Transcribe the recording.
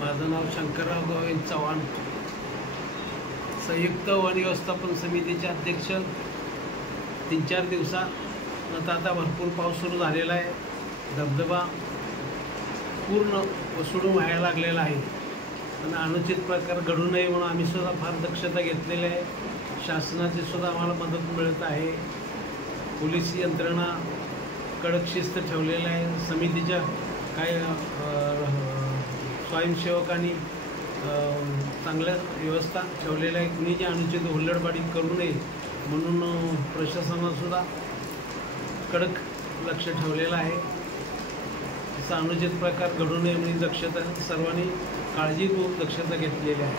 माझं नाव शंकरराव गोविंद चव्हाण, संयुक्त वन व्यवस्थापन समितीचे अध्यक्ष. 3-4 दिवसानंतर आता भरपूर पाऊस सुरू झालेला आहे. धबधबा पूर्ण ओसडून व्हायला लागलेला आहे. आणि अनुचित प्रकार घडू नये म्हणून आम्ही सुद्धा फार दक्षता घेतलेली आहे. शासनाची सुद्धा आम्हाला मदत मिळत आहे. पोलीस यंत्रणा कडक शिस्त ठेवलेली आहे. समितीच्या काही स्वयंसेवकांनी चांगल्या व्यवस्था ठेवलेल्या आहे. कुणी जे अनुचित हुल्लडबाजी करू नये म्हणून प्रशासनासुद्धा कडक लक्ष ठेवलेलं आहे. असा अनुचित प्रकार घडू नये म्हणून दक्षता सर्वांनी काळजीपूर्वक दक्षता घेतलेली आहे.